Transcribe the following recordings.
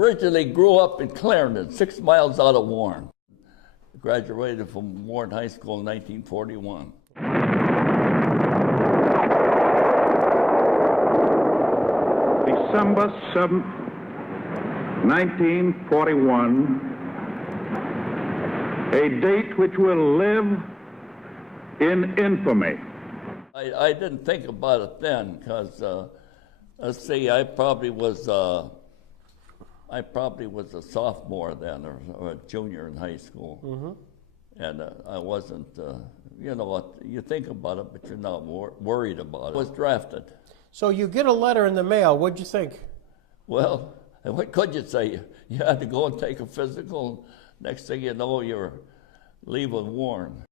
originally grew up in Clarendon, 6 miles out of Warren. Graduated from Warren High School in 1941. December 7th, 1941, a date which will live in infamy. I didn't think about it then, because let's see, I probably was a sophomore then, or a junior in high school. Mm-hmm. And I wasn't, you know, you think about it, but you're not worried about it. I was drafted. So you get a letter in the mail. What'd you think? Well, what could you say? You had to go and take a physical. Next thing you know, you're leaving Warren.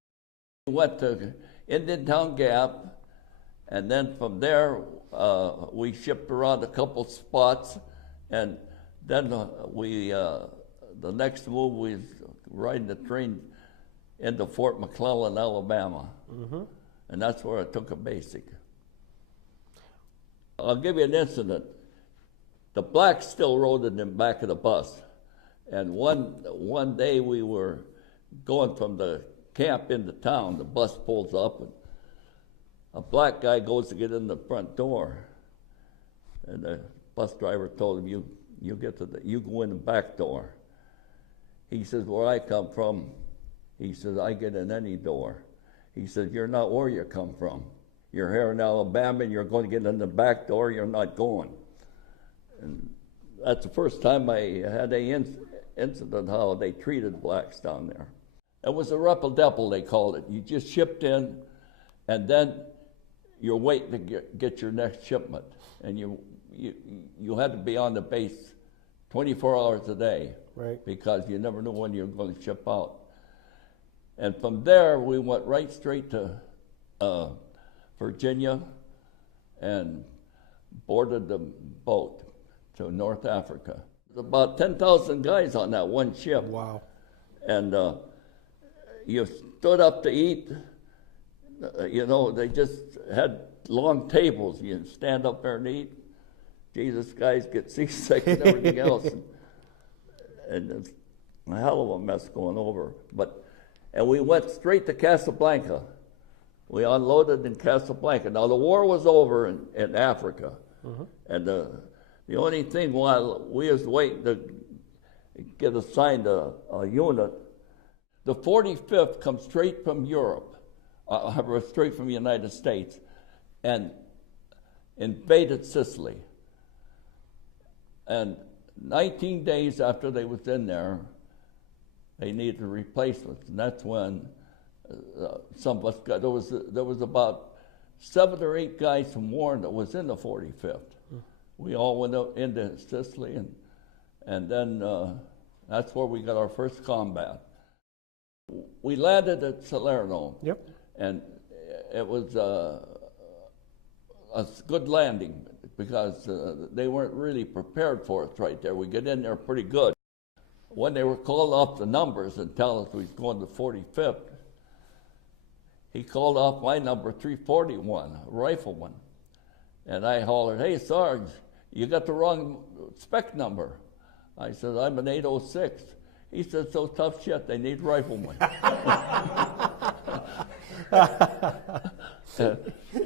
We went to Indian Town Gap, and then from there, we shipped around a couple spots, and then the next move was riding the train into Fort McClellan, Alabama. Mm-hmm. And that's where I took a basic. I'll give you an incident. The blacks still rode in the back of the bus. And one day we were going from the camp into town. The bus pulls up, and a black guy goes to get in the front door. And the bus driver told him, you go in the back door. He says, where I come from, he says, I get in any door. He says, you're not where you come from. You're here in Alabama, and you're going to get in the back door, you're not going. And that's the first time I had an incident how they treated blacks down there. It was a repple-depple, they called it. You just shipped in, and then you're waiting to get your next shipment. And you had to be on the base 24 hours a day, right? Because you never knew when you were going to ship out. And from there, we went right straight to Virginia and boarded the boat to North Africa. There's about 10,000 guys on that one ship. Wow. And you stood up to eat. You know, they just had long tables. You stand up there and eat. Jesus, guys get seasick and everything else. And it's a hell of a mess going over. And we went straight to Casablanca. We unloaded in Casablanca. Now, the war was over in Africa. Mm-hmm. And the only thing while we was waiting to get assigned a unit, the 45th come straight from Europe, straight from the United States, and invaded Sicily. And 19 days after they was in there, they needed replacements, and that's when some of us got. There was about 7 or 8 guys from Warren that was in the 45th. We all went up into Sicily, and then that's where we got our first combat. We landed at Salerno. Yep. And it was a good landing because they weren't really prepared for us right there. We get in there pretty good. When they were called off the numbers and telling us we was going to 45th, he called off my number 341, a rifleman. And I hollered, hey, Sarge, you got the wrong spec number. I said, I'm an 806. He said, so tough shit, they need riflemen.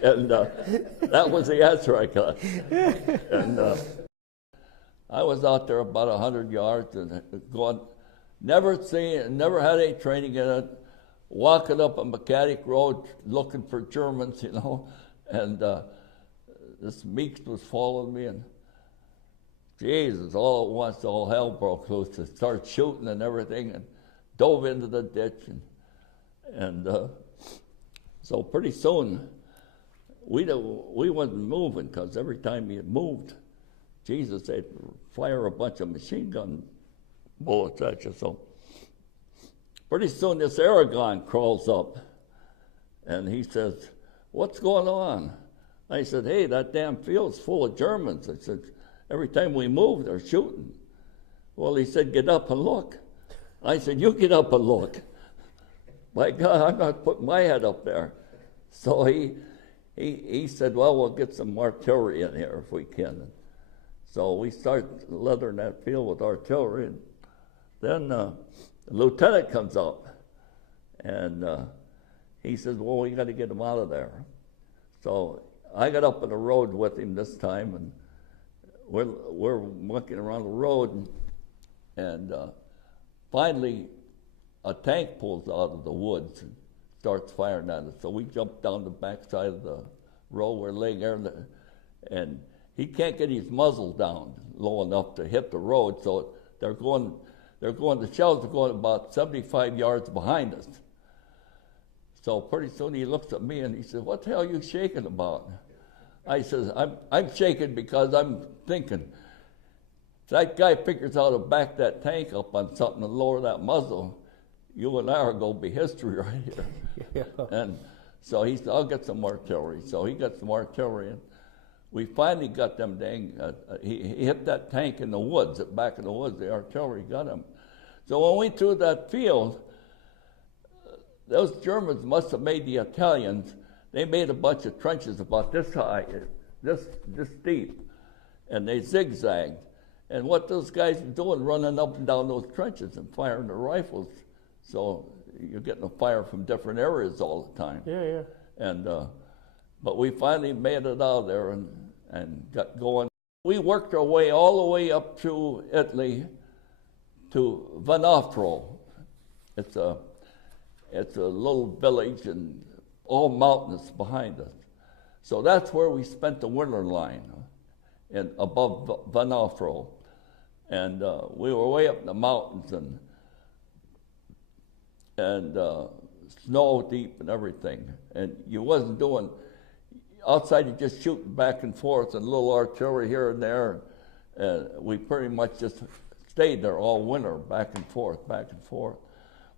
and that was the answer I got. And I was out there about 100 yards and going, never had any training in it, walking up a mechanic road looking for Germans, you know, and this Meeks was following me, and Jesus, all at once, all hell broke loose. It started shooting and everything, and dove into the ditch, and so pretty soon we wasn't moving, because every time you moved, Jesus, they'd fire a bunch of machine gun bullets at you. So pretty soon this Aragon crawls up, and he says, what's going on? I said, hey, that damn field's full of Germans. I said, every time we move, they're shooting. Well, he said, get up and look. I said, you get up and look. My God, I'm not putting my head up there. So he said, well, we'll get some artillery in here if we can. So we start leathering that field with artillery. And then the lieutenant comes up, and he says, well, we got to get him out of there. So I got up on the road with him this time, and we're walking around the road, and finally a tank pulls out of the woods and starts firing at us. So we jump down the backside of the road. We're laying there, and he can't get his muzzle down low enough to hit the road. So the shells are going about 75 yards behind us. So pretty soon he looks at me and he says, what the hell are you shaking about? I says, I'm shaking because I'm thinking, if that guy figures out to back that tank up on something and lower that muzzle, you and I are going to be history right here. Yeah. And so he said, I'll get some artillery. So he got some artillery, and we finally got them dang, he hit that tank in the woods, at back in the woods. The artillery got him. So when we threw that field, those Germans must have made the Italians, they made a bunch of trenches about this high, this deep, and they zigzagged. And what those guys were doing, running up and down those trenches and firing their rifles. So you're getting a fire from different areas all the time. Yeah, yeah. And but we finally made it out of there and got going. We worked our way all the way up to Italy to Venafro. It's a little village and all mountainous behind us. So that's where we spent the winter line, above Venafro. And we were way up in the mountains and snow deep and everything. And you wasn't doing, outside you just shooting back and forth and a little artillery here and there. We pretty much just stayed there all winter, back and forth, back and forth.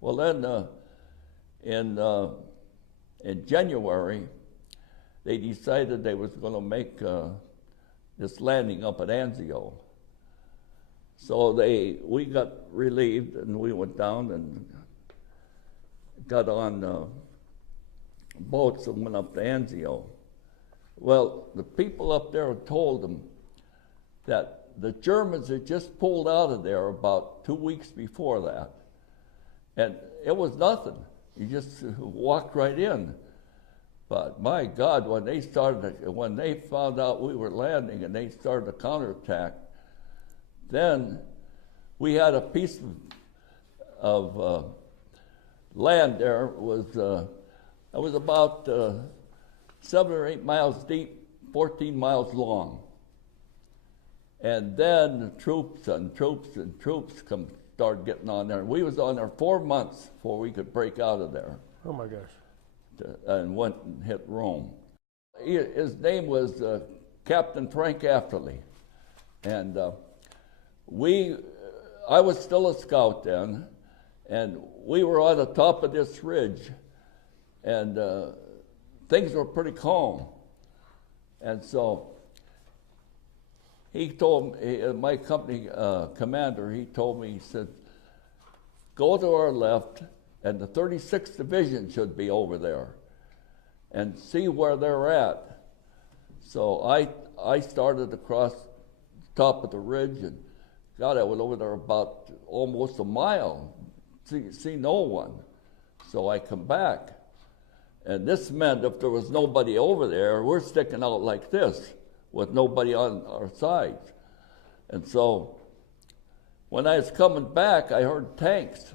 Well then, in January, they decided they was going to make this landing up at Anzio. So we got relieved, and we went down and got on boats and went up to Anzio. Well, the people up there had told them that the Germans had just pulled out of there about 2 weeks before that. And it was nothing. You just walked right in. But my God, when they found out we were landing and they started a counterattack, then we had a piece of land there. It was about 7 or 8 miles deep, 14 miles long. And then troops started getting on there. We was on there 4 months before we could break out of there. Oh my gosh. And went and hit Rome. His name was Captain Frank Afterly. And I was still a scout then, and we were on the top of this ridge, and things were pretty calm. And so he told me, my company commander, he told me, he said, go to our left, and the 36th Division should be over there, and see where they're at. So I started across the top of the ridge, and God, I went over there about almost a mile, see no one. So I come back, and this meant if there was nobody over there, we're sticking out like this with nobody on our sides. And so when I was coming back, I heard tanks.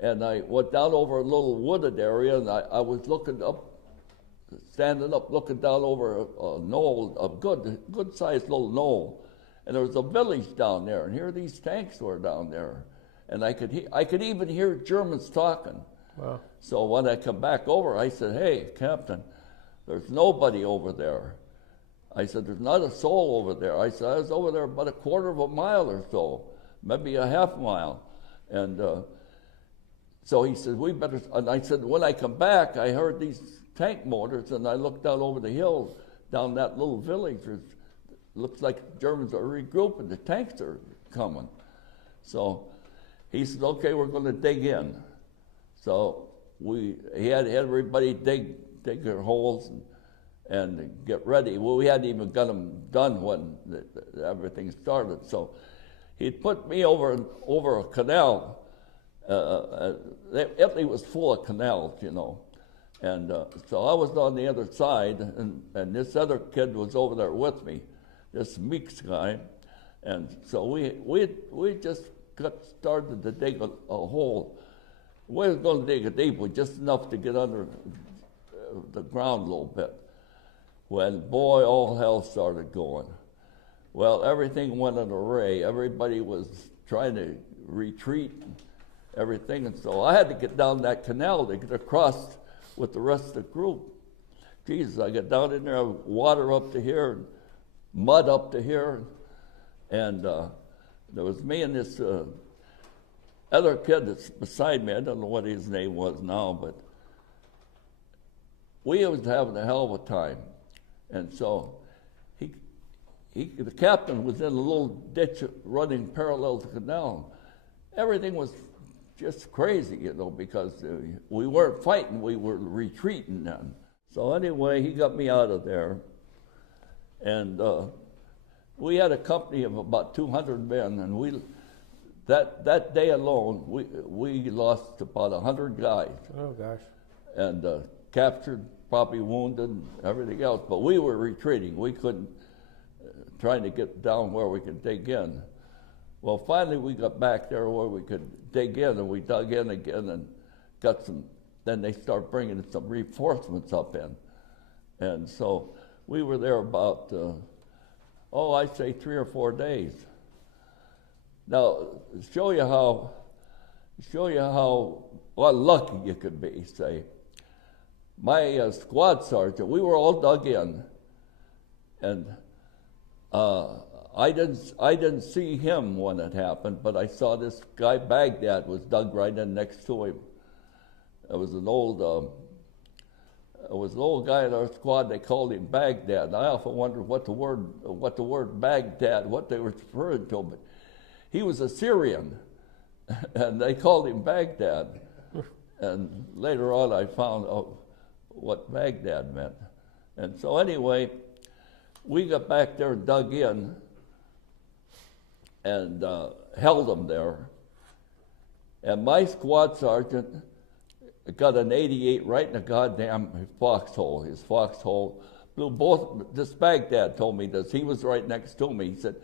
And I went down over a little wooded area, and I was looking up, standing up, looking down over a knoll, a good-sized little knoll. And there was a village down there, and here these tanks were down there. And I could even hear Germans talking. Wow. So when I come back over, I said, hey, Captain, there's nobody over there. I said, there's not a soul over there. I said, I was over there about a quarter of a mile or so, maybe a half mile. And so he said, we better, and I said, when I come back, I heard these tank motors, and I looked down over the hill, down that little village. It looks like Germans are regrouping, the tanks are coming. So he said, okay, we're going to dig in. So he had everybody dig their holes, and get ready. Well, we hadn't even got them done when everything started. So he'd put me over a canal. Italy was full of canals, you know. And so I was on the other side, and this other kid was over there with me, this Meeks guy. And so we just got started to dig a hole. We were going to dig it deep, just enough to get under the ground a little bit. When, boy, all hell started going. Well, everything went in array. Everybody was trying to retreat, everything. And so I had to get down that canal to get across with the rest of the group. Jesus, I got down in there, water up to here, and mud up to here. And there was me and this other kid that's beside me. I don't know what his name was now, but we was having a hell of a time. And so the captain was in a little ditch running parallel to the canal. Everything was just crazy, you know, because we weren't fighting, we were retreating then. So anyway, he got me out of there. And we had a company of about 200 men, and that day alone, we lost about 100 guys. Oh, gosh. And captured, probably wounded, and everything else. But we were retreating. We couldn't, trying to get down where we could dig in. Well, finally we got back there where we could dig in, and we dug in again and got some, then they start bringing some reinforcements up in. And so we were there about, I'd say 3 or 4 days. Now, show you how unlucky you could be, say. My squad sergeant, we were all dug in, and I didn't see him when it happened, but I saw this guy Baghdad was dug right in next to him. It was an old guy in our squad. They called him Baghdad. I often wondered what the word Baghdad, what they were referring to, but he was a Syrian, and they called him Baghdad. And later on, I found out what Baghdad meant. And so anyway, we got back there and dug in and held them there. And my squad sergeant got an 88 right in the goddamn foxhole. His foxhole blew both. This Baghdad told me this. He was right next to me. He said,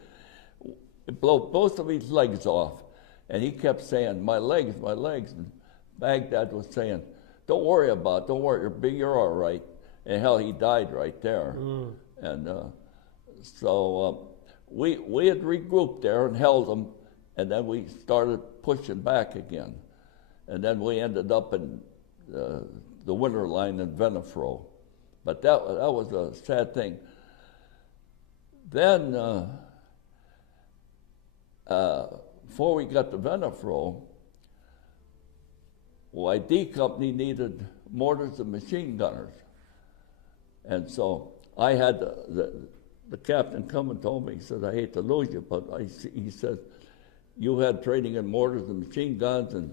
it blew both of his legs off. And he kept saying, my legs, my legs. And Baghdad was saying, don't worry about it. Don't worry, you're all right. And hell, he died right there. Mm. And so we had regrouped there and held them, and then we started pushing back again. And then we ended up in the winter line in Venafro. But that was a sad thing. Then, before we got to Venafro, D Company needed mortars and machine gunners. And so I had the captain come and told me, he said, I hate to lose you, but he said, you had training in mortars and machine guns, and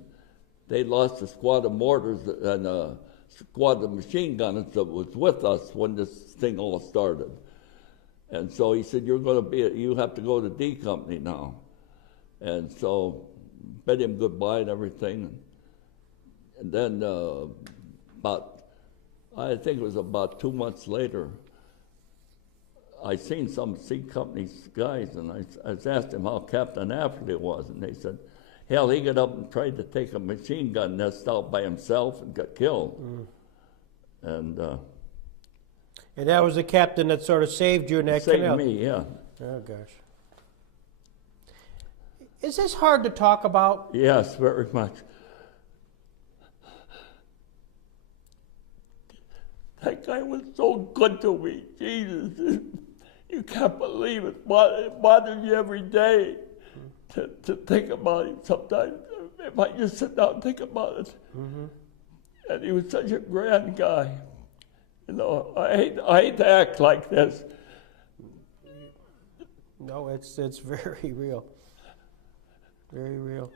they lost a squad of mortars and a squad of machine gunners that was with us when this thing all started. And so he said, you have to go to D Company now. And so bid him goodbye and everything. And then I think it was about 2 months later, I seen some C Company's guys, and I asked him how Captain Africa was, and they said, hell, he got up and tried to take a machine gun nest out by himself and got killed. Mm. And that was the captain that sort of saved you in that canal? Saved me, yeah. Oh, gosh. Is this hard to talk about? Yes, very much. That guy was so good to me, Jesus. You can't believe it. It bothers you every day to think about him sometimes. If I just sit down and think about it. Mm-hmm. And he was such a grand guy. You know, I hate to act like this. No, it's very real. Very real.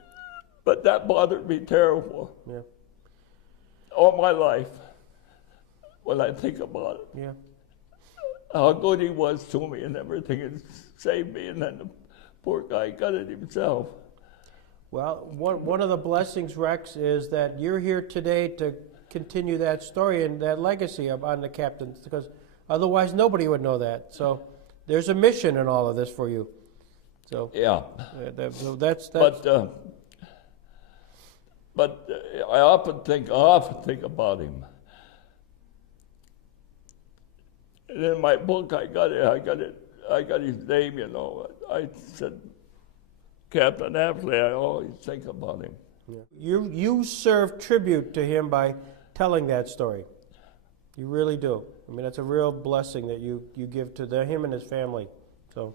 But that bothered me terrible. Yeah. All my life. When I think about it. Yeah. how good he was to me and everything, and saved me, and then the poor guy got it himself. Well, one of the blessings, Rex, is that you're here today to continue that story and that legacy on the captain, because otherwise nobody would know that. So there's a mission in all of this for you. So yeah, that's. But I often think about him. And in my book, I got his name. You know, I said Captain Affley. I always think about him. Yeah. You serve tribute to him by telling that story. You really do. I mean, that's a real blessing that you give to him and his family. So,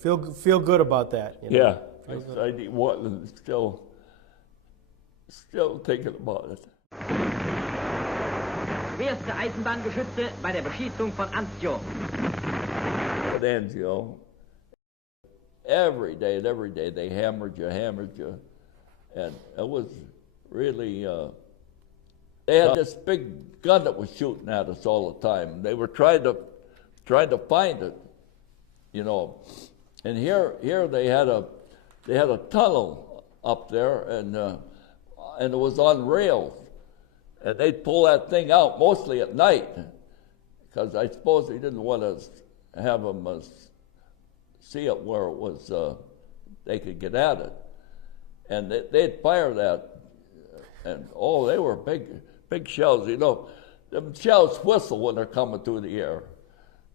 feel good about that. You know? Yeah, I wasn't still thinking about it. Schwerste Eisenbahngeschütze bei der Beschießung von Anzio. At Anzio, every day they hammered you, and it was really. They had this big gun that was shooting at us all the time. They were trying to find it, you know. And here they had a tunnel up there, and it was on rails, and they'd pull that thing out mostly at night, because I suppose they didn't want to have them see it where it was they could get at it, and they'd fire that, and they were big shells, you know. Them shells whistle when they're coming through the air,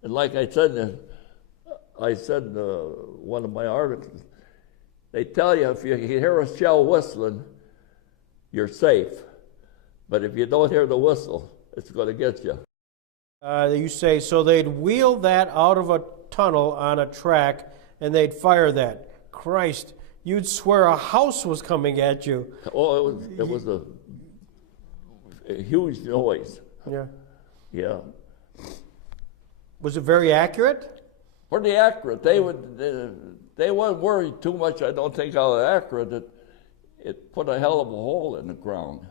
and like I said in one of my articles, they tell you if you hear a shell whistling, you're safe. But if you don't hear the whistle, it's going to get you. You say, so they'd wheel that out of a tunnel on a track, and they'd fire that. Christ, you'd swear a house was coming at you. Oh, it was a huge noise. Yeah. Yeah. Was it very accurate? Pretty accurate. They weren't worried too much, I don't think, how accurate it put a hell of a hole in the ground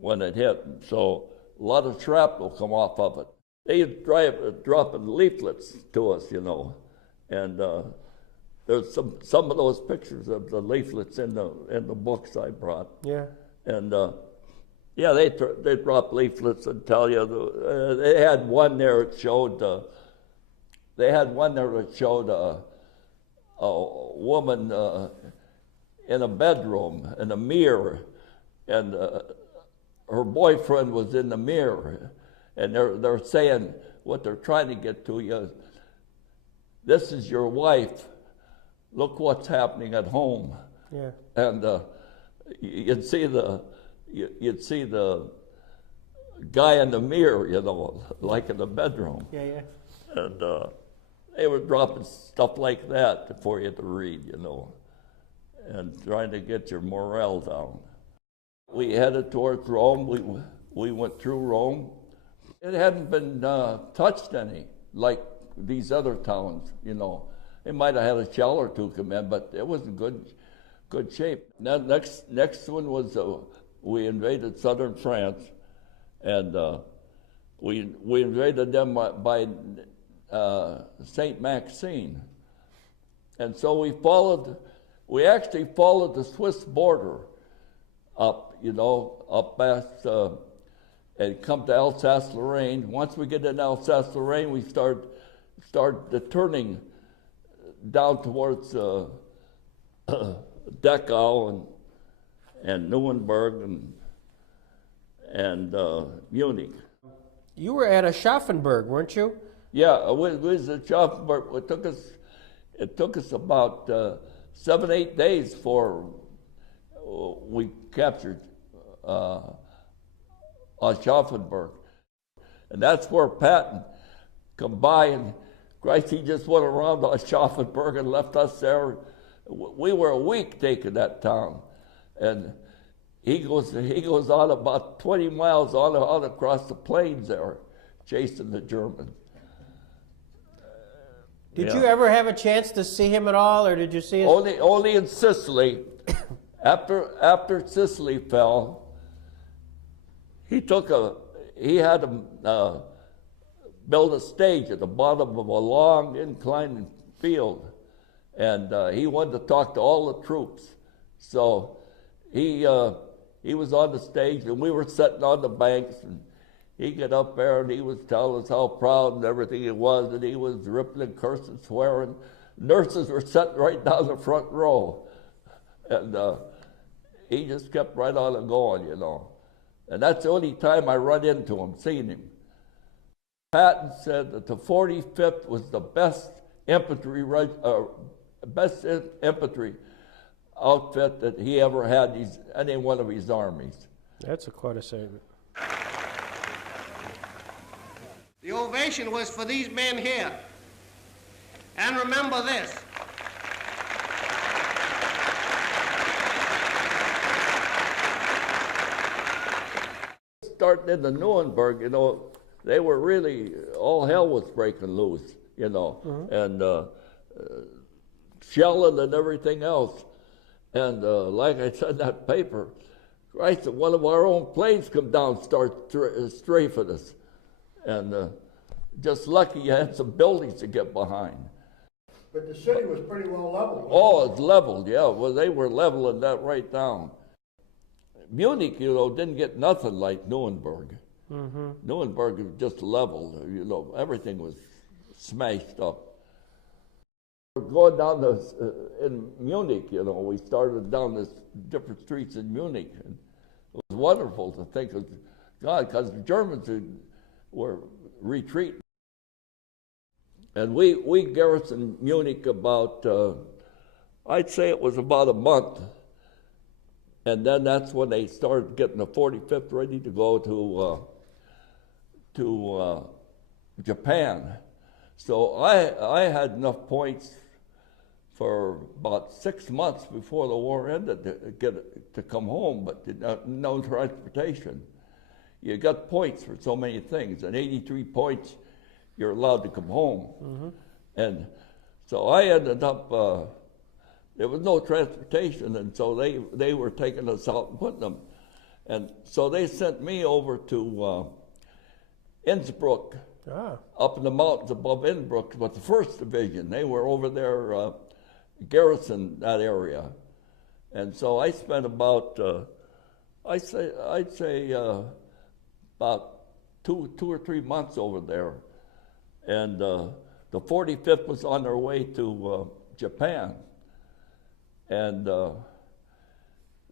when it hit. So a lot of shrapnel come off of it. They dropping leaflets to us, you know, and there's some of those pictures of the leaflets in the books I brought. Yeah. And they drop leaflets and tell you. They had one there that showed. A woman in a bedroom in a mirror, and her boyfriend was in the mirror, and they're saying what they're trying to get to you. This is your wife. Look what's happening at home. Yeah. And you'd see the guy in the mirror, you know, like in the bedroom. Yeah, yeah. And they were dropping stuff like that for you to read, you know, and trying to get your morale down. We headed towards Rome. We went through Rome. It hadn't been touched any, like these other towns, you know. They might have had a shell or two come in, but it was in good shape. Now, next one was we invaded southern France, and we invaded them by St. Maxine. And so we actually followed the Swiss border up, you know, up past, and come to Alsace-Lorraine. Once we get in Alsace-Lorraine, we start the turning down towards Dachau and Nuremberg and Munich. You were at Aschaffenburg, weren't you? Yeah, we was at Aschaffenburg. It took us about 7-8 days before we captured Aschaffenburg, and that's where Patton come by, and Christ, he just went around Aschaffenburg and left us there. We were a week taking that town, and he goes on about 20 miles on across the plains there, chasing the Germans. Did you ever have a chance to see him at all, or did you see his... Only in Sicily. After Sicily fell, he had built a stage at the bottom of a long inclining field, and he wanted to talk to all the troops. So he was on the stage, and we were sitting on the banks, and he got up there, and he was telling us how proud and everything he was, and he was ripping and cursing, swearing. Nurses were sitting right down the front row, and he just kept right on and going, you know. And that's the only time I run into him, seen him. Patton said that the 45th was the best infantry outfit that he ever had any one of his armies. That's quite a statement. The ovation was for these men here. And remember this. Starting in the Nuremberg, you know, they were really, all hell was breaking loose, you know, and shelling and everything else. And like I said in that paper, Christ, one of our own planes come down, start strafing us. And just lucky you had some buildings to get behind. But the city was pretty well leveled. Oh, it's leveled, yeah. Well, they were leveling that right down. Munich, you know, didn't get nothing like Nuremberg. Nuremberg was just leveled, you know, everything was smashed up. Going down this, in Munich, you know, we started down this different streets in Munich. And it was wonderful to think of, God, because the Germans were retreating. And we garrisoned Munich about, I'd say it was about a month. And then that's when they started getting the 45th ready to go to Japan. So I had enough points for about 6 months before the war ended to come home, but no transportation. You got points for so many things, and 83 points, you're allowed to come home. And so I ended up, there was no transportation, and so they were taking us out and putting them. And so they sent me over to Innsbruck, up in the mountains above Innsbruck, with the 1st Division. They were over there garrisoned that area. And so I spent about, I'd say about two or 3 months over there. And the 45th was on their way to Japan. And the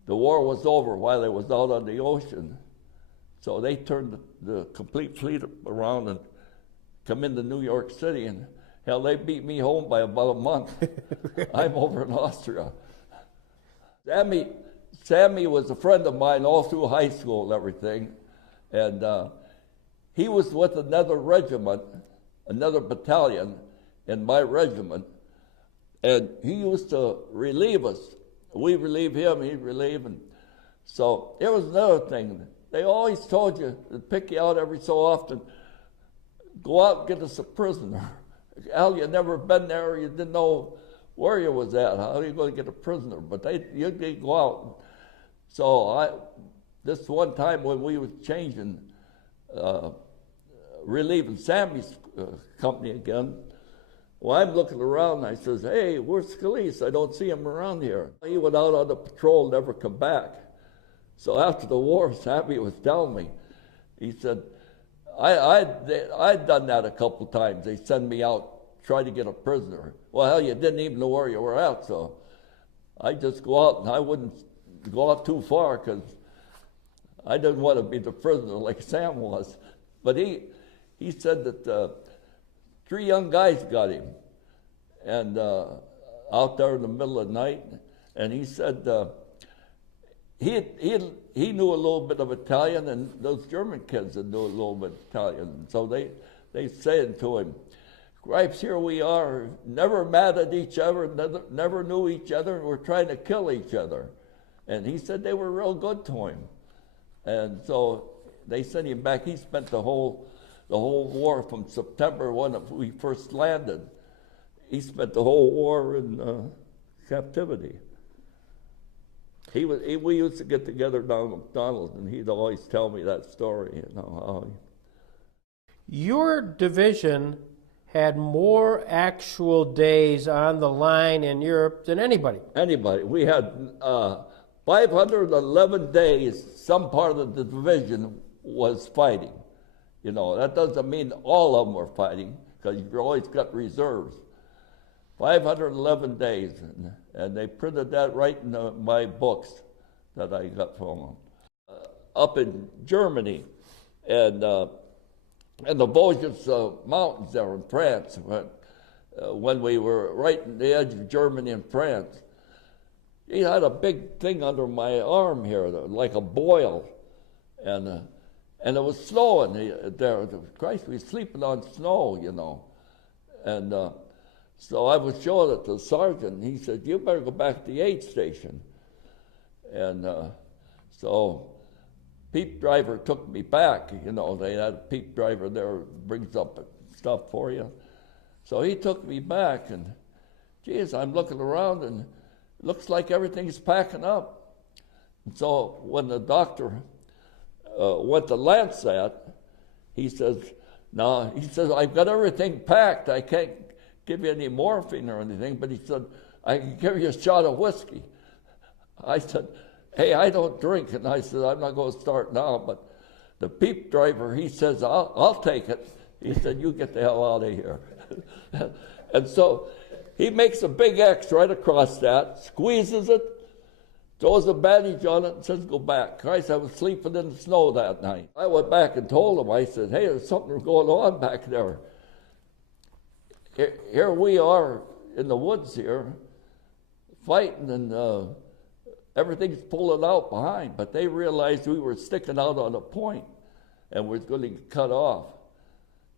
war was over while it was out on the ocean. So they turned the complete fleet around and come into New York City. And hell, they beat me home by about a month. I'm over in Austria. Sammy was a friend of mine all through high school and everything. And he was with another regiment, another battalion in my regiment. And he used to relieve us. We relieve him, he'd relieve. And so it was another thing. They always told you to pick you out every so often. Go out and get us a prisoner. Hell, you never been there, you didn't know where you was at. How are you going to get a prisoner? But you'd go out. So this one time when we was changing, relieving Sammy's company again, well, I'm looking around and I says, hey, where's Scalise? I don't see him around here. He went out on the patrol, never come back. So after the war, Sammy was telling me, he said, I'd done that a couple times. They send me out, try to get a prisoner. Well, hell, you didn't even know where you were at, so I just go out, and I wouldn't go out too far because I didn't want to be the prisoner like Sam was. But he said that 3 young guys got him, and out there in the middle of the night, and he said he knew a little bit of Italian, and those German kids that knew a little bit of Italian. So they said to him, Gripes, here we are, never mad at each other, never knew each other, and we're trying to kill each other. And he said they were real good to him. And so they sent him back. He spent the whole war from September when we first landed. He spent the whole war in captivity. We used to get together down at McDonald's, and he'd always tell me that story, you know, how Your division had more actual days on the line in Europe than anybody. Anybody. We had 511 days, some part of the division was fighting. You know, that doesn't mean all of them were fighting, because you've always got reserves. 511 days, and they printed that right in my books that I got from them. Up in Germany, and the Vosges Mountains there in France, when we were right in the edge of Germany and France, he had a big thing under my arm here, like a boil, and it was snowing there. Christ, we were sleeping on snow, you know, and so I was showing it to the sergeant. He said, "You better go back to the aid station," and so peep driver took me back. You know, they had a peep driver there, brings up stuff for you. So he took me back, and geez, I'm looking around, and it looks like everything's packing up. And so when the doctor went to Lancet, he says, "No," he says, "I've got everything packed. I can't give you any morphine or anything," but he said, "I can give you a shot of whiskey." I said, "Hey, I don't drink," and I said, "I'm not going to start now." But the peep driver, he says, I'll take it." He said, "You get the hell out of here." And so he makes a big X right across that, squeezes it, throws a bandage on it, and says, "Go back." Christ, I was sleeping in the snow that night. I went back and told him, I said, "Hey, there's something going on back there. Here we are in the woods here, fighting, and everything's pulling out behind." But they realized we were sticking out on a point and was going to get cut off.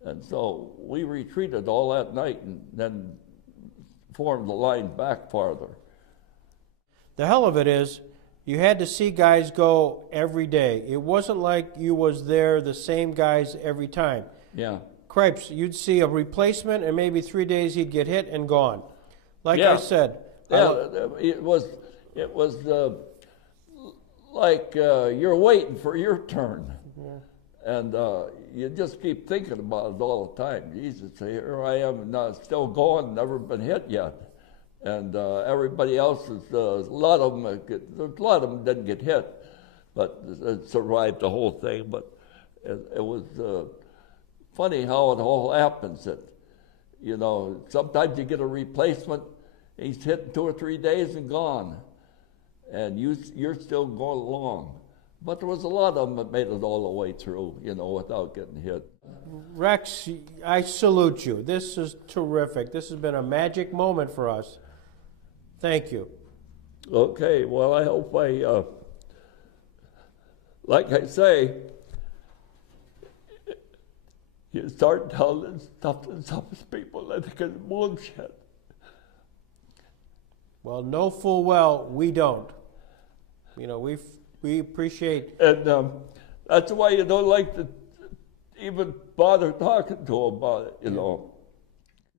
And so we retreated all that night and then formed the line back farther. The hell of it is, you had to see guys go every day. It wasn't like you was there the same guys every time. Yeah. Cripes, you'd see a replacement, and maybe 3 days he'd get hit and gone. Like Yeah. I said. Yeah, it was like you're waiting for your turn. Yeah. And you just keep thinking about it all the time. Jesus, here I am, still going, never been hit yet. And everybody else is, a lot of them didn't get hit, but survived the whole thing. But it was funny how it all happens. That, you know, sometimes you get a replacement, he's hit in 2 or 3 days and gone, and you're still going along. But there was a lot of them that made it all the way through, you know, without getting hit. Rex, I salute you. This is terrific. This has been a magic moment for us. Thank you. Okay, well, I hope like I say, you start telling stuff to some people that it's bullshit. Well, know full well we don't. You know, we appreciate. And that's why you don't like to even bother talking to them about it, you know.